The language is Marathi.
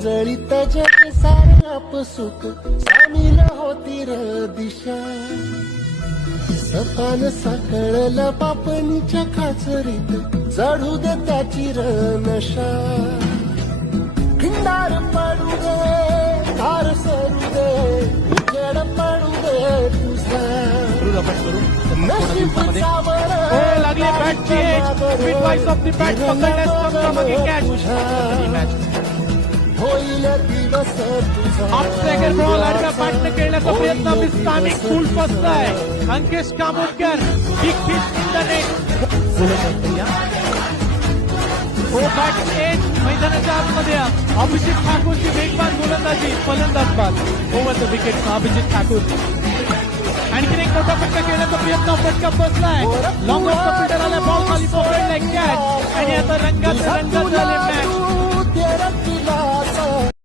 ओंजळीत जग सारे आपसुक सामील होती र दिशा सपान साकळलं पापणीच्या खाचरीत चढू दे त्याची र नशा खिंडार पडू दे धार सरू दे उजेड पडू दे तुझा नशीब सावर लागले बॅटची age midwives of the bat पकडण्यास सक्षम आहे कॅच होईल दिवस तुझा ऑफस्ट्रायकर बॉल आडव्या बॅटने खेळण्याचा प्रयत्न स्थानिक फुल फर्स्ट आहे Ankesh Kamodkar big fish in the net हो बॅट एज मैदानाच्या आतमध्ये अभिजित ठाकूरची वेगवान गोलंदाजी फलंदाज बाद over the wicket Abhijit Thakur आणखी एक मोठा फटका खेळण्याचा प्रयत्न फटका बसलाय लॉंग ऑफ द फिल्डर आला बॉल खाली पकडलाय कॅच आणि आता रंगात झाले मॅच